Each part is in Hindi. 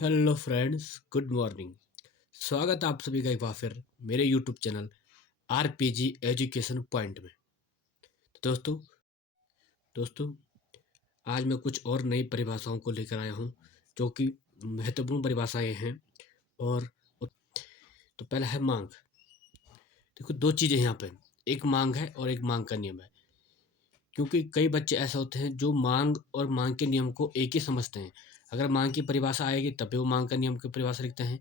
Hello friends, good morning. स्वागत है आप सभी का एक बार फिर मेरे YouTube channel RPG education point में। तो दोस्तों आज मैं कुछ और नई परिभाषाओं को लेकर आया हूं जो कि महत्वपूर्ण परिभाषाएं हैं। और तो पहला है मांग। देखो, दो चीज़ें यहाँ पे, एक मांग है और एक मांग का नियम है। क्योंकि कई बच्चे ऐसे होते हैं जो मांग और मांग के नियम को एक ही समझते हैं। अगर मांग की परिभाषा आएगी तब भी वो मांग का नियम की परिभाषा लिखते हैं,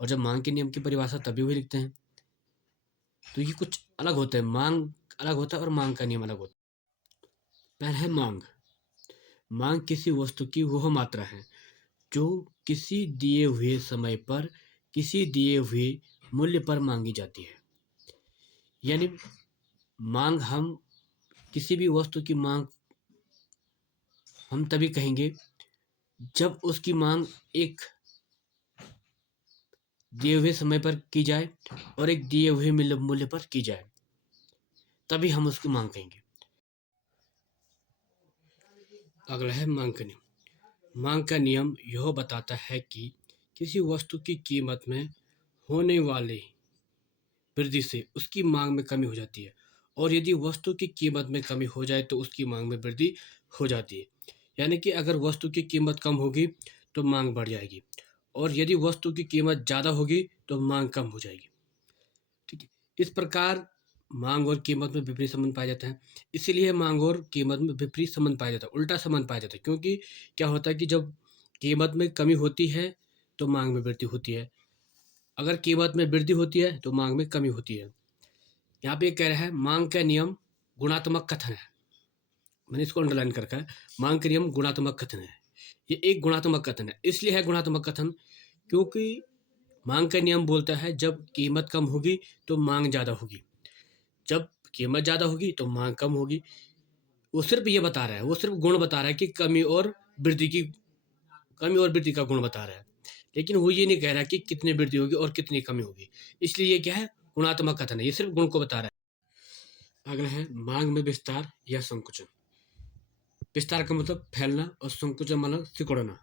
और जब मांग के नियम की परिभाषा तभी वो लिखते हैं। तो ये कुछ अलग होता है, मांग अलग होता है और मांग का नियम अलग होता है। पहला है मांग। मांग किसी वस्तु की वह मात्रा है जो किसी दिए हुए समय पर किसी दिए हुए मूल्य पर मांगी जाती है। यानी मांग, हम किसी भी वस्तु की मांग हम तभी कहेंगे जब उसकी मांग एक दिए हुए समय पर की जाए और एक दिए हुए मूल्य पर की जाए, तभी हम उसकी मांग कहेंगे। अगला है मांग का नियम। मांग का नियम यह बताता है कि किसी वस्तु की कीमत में होने वाली वृद्धि से उसकी मांग में कमी हो जाती है, और यदि वस्तु की कीमत में कमी हो जाए तो उसकी मांग में वृद्धि हो जाती है। यानी कि अगर वस्तु की कीमत कम होगी तो मांग बढ़ जाएगी, और यदि वस्तु की कीमत ज़्यादा होगी तो मांग कम हो जाएगी। ठीक है, इस प्रकार मांग और कीमत में विपरीत संबंध पाया जाता है। इसीलिए मांग और कीमत में विपरीत संबंध पाया जाता है, उल्टा संबंध पाया जाता है। क्योंकि क्या होता है कि जब कीमत में कमी होती है तो मांग में वृद्धि होती है, अगर कीमत में वृद्धि होती है तो मांग में कमी होती है। यहाँ पे कह रहा है मांग का नियम गुणात्मक कथन है। मैंने इसको अंडरलाइन कर रखा है। मांग का नियम गुणात्मक कथन है। ये एक गुणात्मक कथन है, इसलिए है गुणात्मक कथन क्योंकि मांग का नियम बोलता है जब कीमत कम होगी तो मांग ज़्यादा होगी, जब कीमत ज़्यादा होगी तो मांग कम होगी। वो सिर्फ ये बता रहा है, वो सिर्फ गुण बता रहा है कि कमी और वृद्धि का गुण बता रहा है, लेकिन वो ये नहीं कह रहा कि कितनी वृद्धि होगी और कितनी कमी होगी। इसलिए ये क्या है, गुणात्मक कथन है, ये सिर्फ गुण को बता रहा है। अगला है मांग में विस्तार या संकुचन। विस्तार का मतलब फैलना और संकुचन मतलब सिकुड़ना,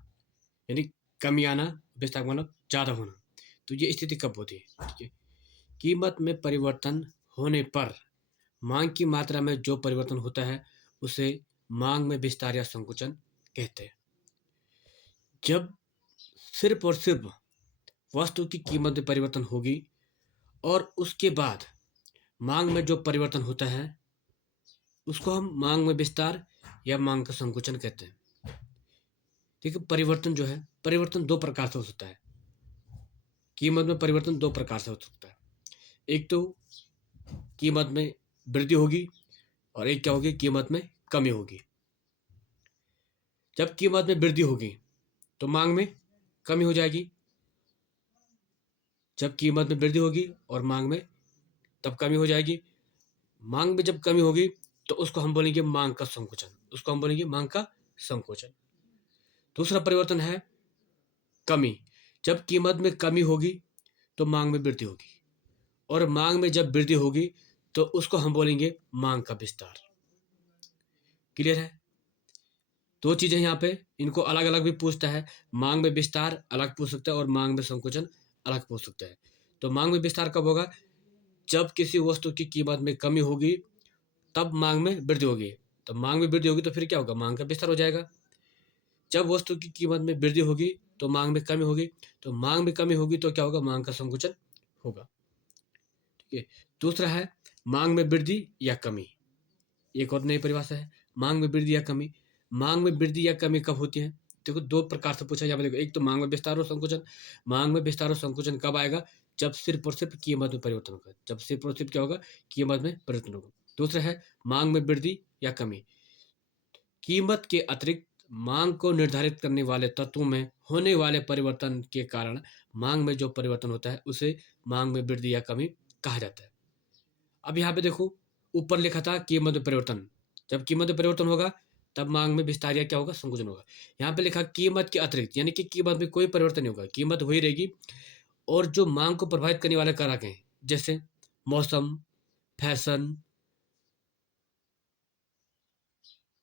यानी कमी आना। विस्तार का मतलब ज़्यादा होना। तो ये स्थिति कब होती है? ठीक है, कीमत में परिवर्तन होने पर मांग की मात्रा में जो परिवर्तन होता है उसे मांग में विस्तार या संकुचन कहते हैं। जब सिर्फ और सिर्फ वस्तु की कीमत में परिवर्तन होगी और उसके बाद मांग में जो परिवर्तन होता है उसको हम मांग में विस्तार या मांग का संकुचन कहते हैं। देखिए, परिवर्तन जो है, परिवर्तन दो प्रकार से हो सकता है। कीमत में परिवर्तन दो प्रकार से हो सकता है। एक तो कीमत में वृद्धि होगी और एक क्या होगी, कीमत में कमी होगी। जब कीमत में वृद्धि होगी तो मांग में कमी हो जाएगी, जब कीमत में वृद्धि होगी और मांग में तब कमी हो जाएगी। मांग में जब कमी होगी तो उसको हम बोलेंगे मांग का संकुचन, उसको हम बोलेंगे मांग का संकोचन। दूसरा परिवर्तन है कमी। जब कीमत में कमी होगी तो मांग में वृद्धि होगी, और मांग में जब वृद्धि होगी तो उसको हम बोलेंगे मांग का विस्तार। क्लियर है? दो चीजें यहाँ पे, इनको अलग अलग भी पूछता है। मांग में विस्तार अलग पूछ सकता है और मांग में संकुचन अलग पूछ सकता है। तो मांग में विस्तार कब होगा? जब किसी वस्तु की कीमत में कमी होगी तब मांग में वृद्धि होगी। तो मांग में वृद्धि होगी तो फिर क्या होगा, मांग का विस्तार हो जाएगा। जब वस्तु की कीमत में वृद्धि होगी तो मांग में कमी होगी, तो मांग में कमी होगी तो क्या होगा, मांग का संकुचन होगा। ठीक है, दूसरा है मांग में वृद्धि या कमी। एक और नई परिभाषा है मांग में वृद्धि या कमी। मांग में वृद्धि या कमी कब होती है? देखो, दो प्रकार से पूछा जाएगा। देखो, एक तो मांग में विस्तार और संकुचन। मांग में विस्तार और संकुचन कब आएगा? जब सिर्फ और सिर्फ कीमत में परिवर्तन होगा। जब सिर्फ और सिर्फ क्या होगा, कीमत में परिवर्तन होगा। दूसरा है मांग में वृद्धि या कमी। कीमत के अतिरिक्त मांग को निर्धारित करने वाले तत्वों में होने वाले परिवर्तन के कारण मांग में जो परिवर्तन होता है उसे मांग में वृद्धि या कमी कहा जाता है। अब यहाँ पे देखो, ऊपर लिखा था कीमत में परिवर्तन। जब कीमत में परिवर्तन होगा तब मांग में विस्तार या क्या होगा, संकुचन होगा। यहाँ पे लिखा कीमत के अतिरिक्त, यानी कि कीमत में कोई परिवर्तन नहीं होगा, कीमत वही रहेगी, और जो मांग को प्रभावित करने वाले कारक हैं जैसे मौसम, फैशन,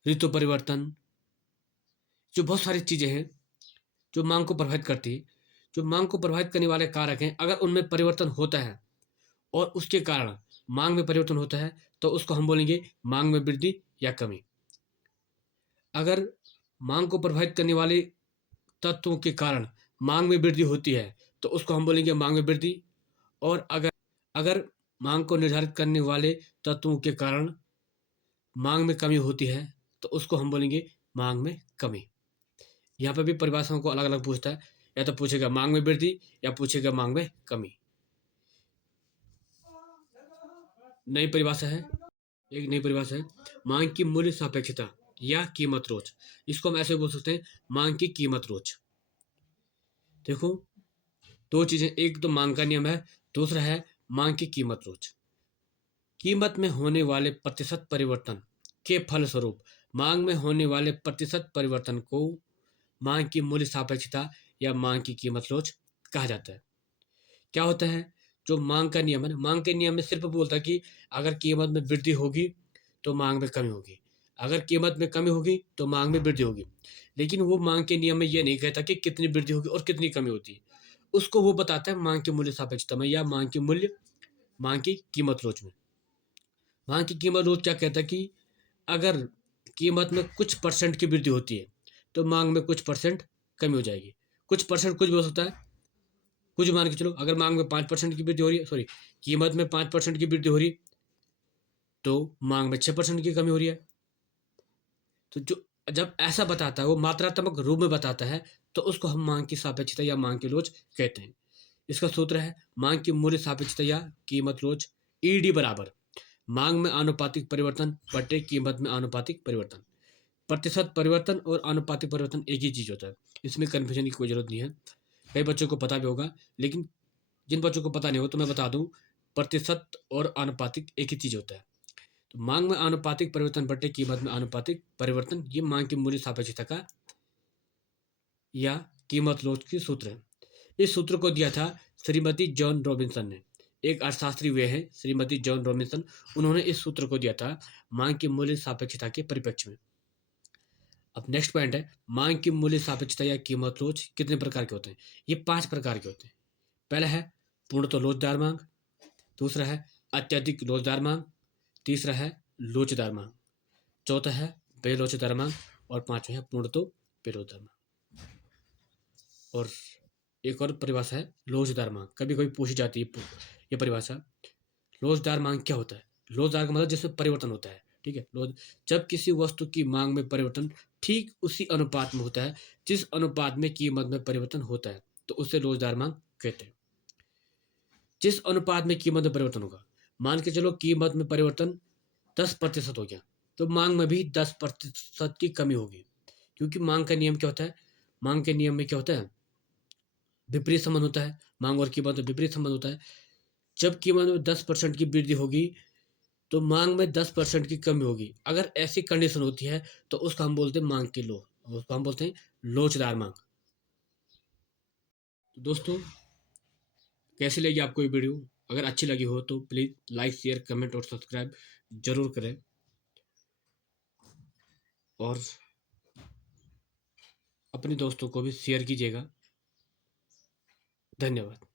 ऋतु परिवर्तन, जो बहुत सारी चीजें हैं, जो मांग को प्रभावित करती है, जो मांग को प्रभावित करने वाले कारक हैं, अगर उनमें परिवर्तन होता है और उसके कारण मांग में परिवर्तन होता है, तो उसको हम बोलेंगे मांग में वृद्धि या कमी। अगर मांग को प्रभावित करने वाले तत्वों के कारण मांग में वृद्धि होती है, तो उसको हम बोलेंगे मांग में वृद्धि। और अगर अगर मांग को निर्धारित करने वाले तत्वों के कारण मांग में कमी होती है, तो उसको हम बोलेंगे मांग में कमी। यहाँ पे भी परिभाषाओं को अलग अलग पूछता है, या तो पूछेगा मांग में वृद्धि या पूछेगा मांग में कमी। नई परिभाषा है, एक नई परिभाषा है, मांग की मूल्य सापेक्षता या कीमत रोच। इसको हम ऐसे बोल सकते हैं, मांग की कीमत रोच। देखो, दो चीजें, एक तो मांग का नियम है, दूसरा है मांग की कीमत रोच। कीमत में होने वाले प्रतिशत परिवर्तन के फलस्वरूप मांग में होने वाले प्रतिशत परिवर्तन को मांग की मूल्य सापेक्षता या मांग की कीमत रोच कहा जाता है। क्या होता है, जो मांग का नियम है, मांग के नियम में सिर्फ बोलता है कि अगर कीमत में वृद्धि होगी तो मांग में कमी होगी, अगर कीमत में कमी होगी तो मांग में वृद्धि होगी। लेकिन वो मांग के नियम में ये नहीं कहता कि कितनी वृद्धि होगी और कितनी कमी होती है। उसको वो बताता है मांग की मूल्य सापेक्षता में या मांग की कीमत रोच में। मांग की कीमत रोज क्या कहता है कि अगर कीमत में कुछ परसेंट की वृद्धि होती है, तो मांग में कुछ परसेंट कमी हो जाएगी। कुछ परसेंट कुछ भी हो सकता है, कुछ मान के चलो, अगर मांग में 5% की वृद्धि हो रही है, सॉरी, कीमत में 5% की वृद्धि हो रही है, तो मांग में 6% की कमी हो रही है। तो जो जब ऐसा बताता है, वो मात्रात्मक रूप में बताता है, तो उसको हम मांग की सापेक्षता या मांग की रोज कहते हैं। इसका सूत्र है मांग की मूल्य सापेक्षता या कीमत रोज ईडी बराबर मांग में आनुपातिक परिवर्तन बटे कीमत में आनुपातिक परिवर्तन। प्रतिशत परिवर्तन और आनुपातिक परिवर्तन एक ही चीज होता है, इसमें कन्फ्यूजन की कोई जरूरत नहीं है। कई बच्चों को पता भी होगा, लेकिन जिन बच्चों को पता नहीं हो तो मैं बता दूं, प्रतिशत और आनुपातिक एक ही चीज होता है। तो मांग में आनुपातिक परिवर्तन बटे कीमत में आनुपातिक परिवर्तन, ये मांग की मूल्य सापेक्षता का या कीमत रोज की सूत्र है। इस सूत्र को दिया था श्रीमती जॉन रॉबिन्सन ने, एक अर्थशास्त्री वे हैं श्रीमती जॉन रॉबिन्सन। उन्होंने इस सूत्र को दिया था मांग की मूल्य सापेक्षता के परिप्रेक्ष्य में। अब नेक्स्ट पॉइंट है, मांग की मूल्य सापेक्षता या कीमत रोज कितने प्रकार के होते हैं। ये 5 प्रकार के होते हैं। पहला है पूर्णतः लोचदार मांग, दूसरा है अत्यधिक लोचदार मांग, तीसरा है लोचदार मांग, चौथा है बेलोचदार मांग, और पांचवा है पूर्णतः बेलोचदार मांग। और एक और परिभाषा है लोचदार मांग, कभी कभी पूछी जाती है ये परिभाषा। लोचदार मांग क्या होता है, लोचदार का मतलब जिसमें परिवर्तन होता है, ठीक है। लोच, जब किसी वस्तु की मांग में परिवर्तन ठीक उसी अनुपात में होता है जिस अनुपात में कीमत में परिवर्तन होता है, तो उसे लोचदार मांग कहते हैं। जिस अनुपात में कीमत में परिवर्तन होगा, मान के चलो कीमत में परिवर्तन 10% हो गया, तो मांग में भी 10% की कमी होगी। क्योंकि मांग का नियम क्या होता है, मांग के नियम में क्या होता है, विपरीत संबंध होता है। मांग और कीमत में विपरीत संबंध होता है। जब कीमत में 10% की वृद्धि होगी, तो मांग में 10% की कमी होगी। अगर ऐसी कंडीशन होती है, तो उसको हम बोलते हैं मांग की लो, उसको हम बोलते हैं लोचदार मांग। तो दोस्तों, कैसी लगी आपको ये वीडियो? अगर अच्छी लगी हो तो प्लीज़ लाइक, शेयर, कमेंट और सब्सक्राइब जरूर करें, और अपने दोस्तों को भी शेयर कीजिएगा। धन्यवाद।